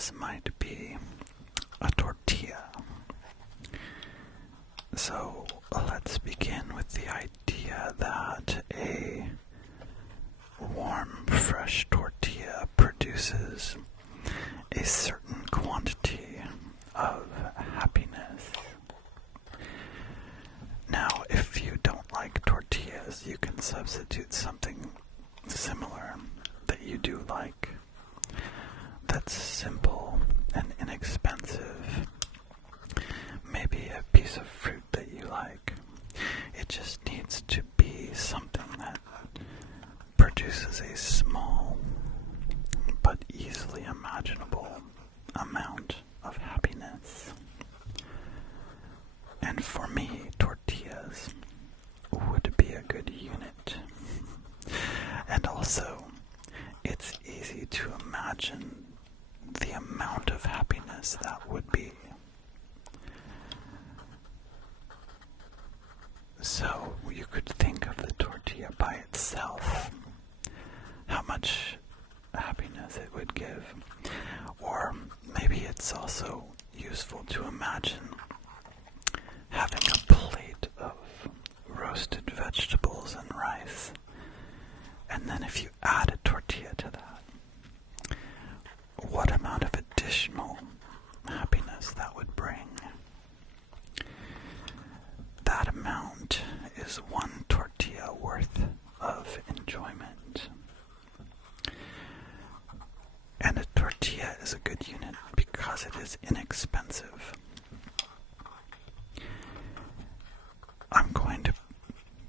happiness might be a tortilla. So let's begin with the idea that a warm, fresh tortilla produces a certain quantity of happiness. Now, if you don't like tortillas, you can substitute something similar that you do like, that's simple and inexpensive. Maybe a piece of fruit that you like. It just needs to be something that produces a small but easily imaginable amount of happiness. And for me, tortillas would be a good unit. And also, it's easy to imagine the amount of happiness that would be. So you could think of the tortilla by itself, how much happiness it would give. Or maybe it's also useful to imagine having a plate of roasted vegetables and rice, and then if you add a tortilla to that, what amount of additional happiness that would bring. That amount is one tortilla worth of enjoyment. And a tortilla is a good unit because it is inexpensive. I'm going to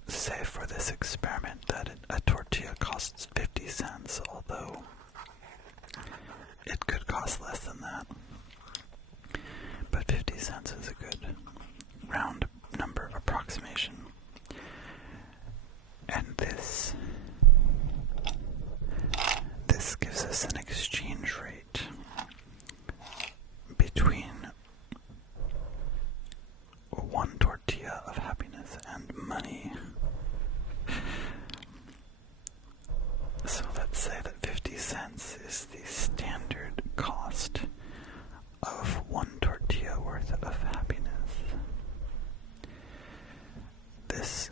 say for this experiment that a tortilla costs 50 cents, although it could cost less than that. But 50 cents is a good round number approximation. And this gives us an exchange rate between one tortilla of happiness and money. So let's say that 50 cents is the standard cost of one tortilla worth of happiness. This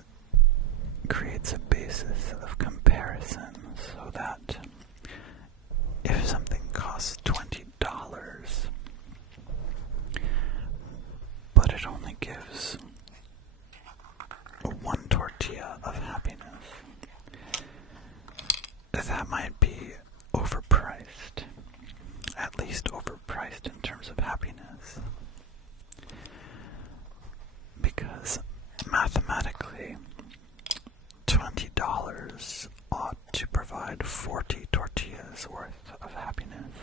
creates a basis of comparison so that if something costs $20, but it only gives one tortilla of happiness, that might be overpriced, at least overpriced in terms of happiness, because mathematically, $20 ought to provide 40 tortillas worth of happiness.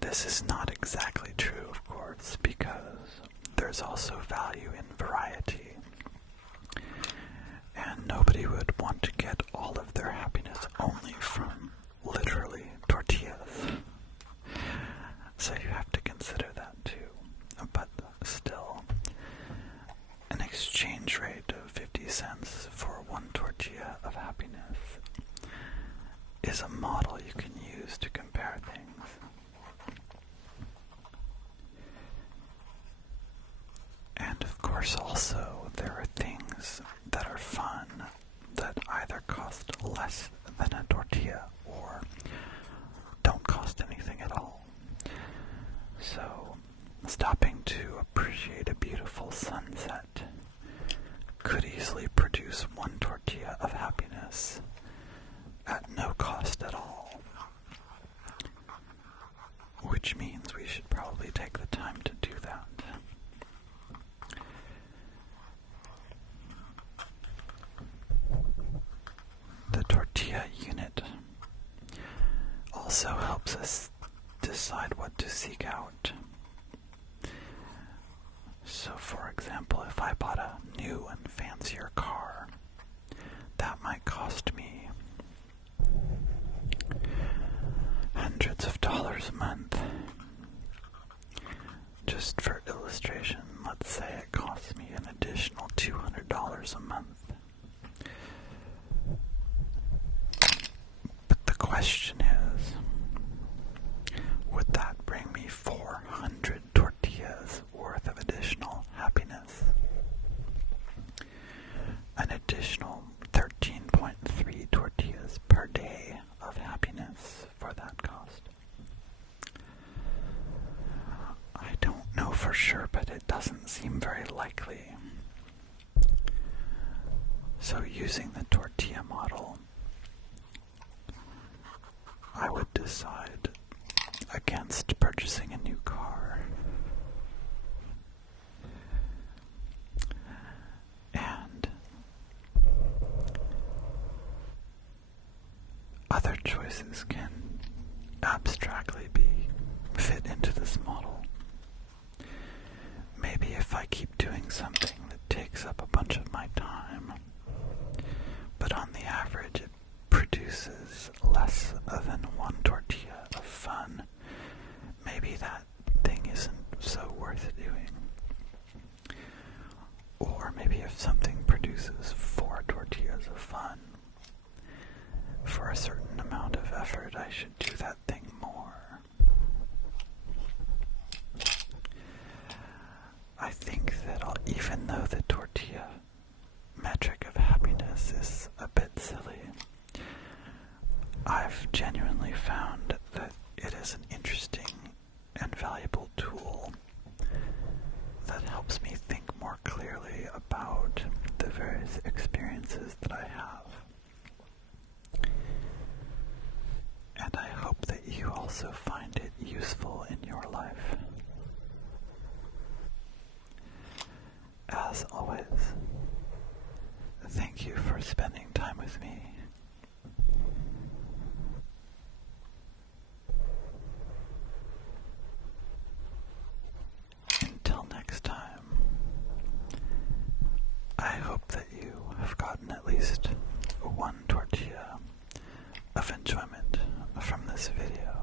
This is not exactly true, of course, because there's also value in variety. And nobody would want to get all of their happiness only from literally tortillas. So you have to consider that too. But still, an exchange rate of 50 cents for one tortilla of happiness is a model you can use to compare things. And of course also there are things that are fun that either cost less than a tortilla or don't cost anything at all. So stopping to appreciate a beautiful sunset could easily produce one tortilla of happiness at no cost at all. Which means we should probably take the time to do that. The tortilla unit also helps us decide what to seek out. So, for example, if I bought a new and fancier car, that might cost me hundreds of dollars a month. Just for illustration, let's say it costs me an additional $200 a month. But the question is, decide against purchasing a new car. And other choices can abstractly be fit into this model. Maybe if I keep doing something that takes up a bunch of my time, but on the average it produces less than one tortilla of fun, maybe that thing isn't so worth doing. Or maybe if something produces 4 tortillas of fun, for a certain amount of effort, I should do that thing more. I think that even though the tortilla metric of happiness is a bit silly, I've genuinely found that it is an interesting and valuable tool that helps me think more clearly about the various experiences that I have. And I hope that you also find it useful in your life. As always, thank you for spending time with me. Until next time, I hope that you have gotten at least one tortilla of enjoyment from this video.